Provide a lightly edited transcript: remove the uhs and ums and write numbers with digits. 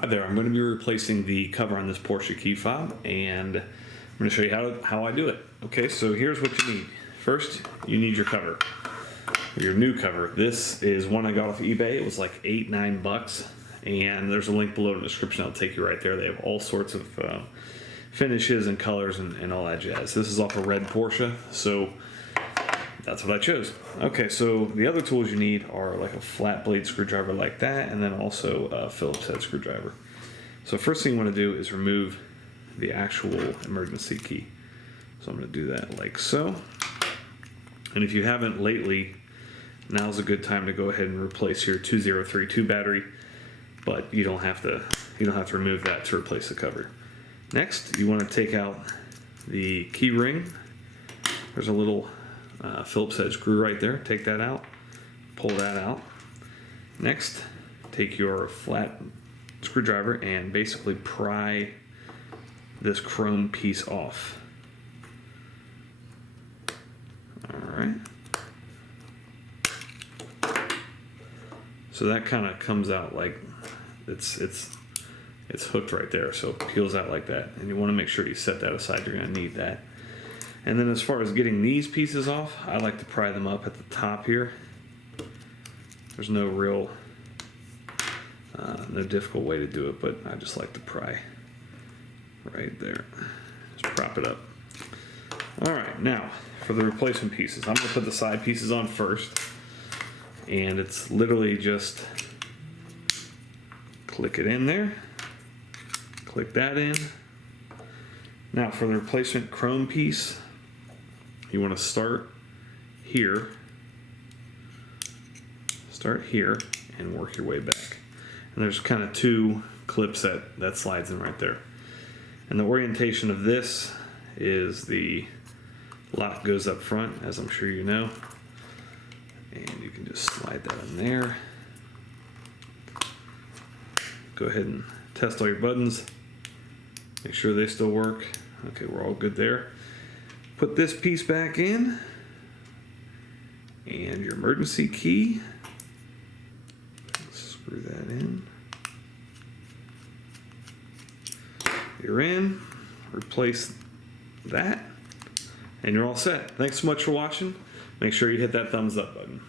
Hi there, I'm going to be replacing the cover on this Porsche key fob, and I'm going to show you how I do it. Okay, so here's what you need. First, you need your cover, your new cover. This is one I got off eBay. It was like $8-9, and there's a link below in the description. I'll take you right there. They have all sorts of finishes and colors and all that jazz. This is off a red Porsche, so that's what I chose. Okay, so the other tools you need are like a flat blade screwdriver like that, and then also a Phillips head screwdriver. So first thing you want to do is remove the actual emergency key. So I'm going to do that like so. And if you haven't lately, now's a good time to go ahead and replace your 2032 battery, but you don't have to remove that to replace the cover. Next, you want to take out the key ring. There's a little Phillips head screw right there. Take that out, pull that out. Next, take your flat screwdriver and basically pry this chrome piece off. Alright. So that kind of comes out like it's hooked right there, so it peels out like that. And you want to make sure you set that aside. You're going to need that. And then as far as getting these pieces off, I like to pry them up at the top here. There's no real, no difficult way to do it, but I just like to pry right there. Just prop it up. All right, now for the replacement pieces. I'm gonna put the side pieces on first, and it's literally just click it in there, click that in. Now for the replacement chrome piece, you want to start here and work your way back. And there's kind of two clips that slides in right there. And the orientation of this is the lock goes up front, as I'm sure you know. And you can just slide that in there. Go ahead and test all your buttons. Make sure they still work. Okay, we're all good there. Put this piece back in, and your emergency key. Screw that in. You're in. Replace that, and you're all set. Thanks so much for watching. Make sure you hit that thumbs up button.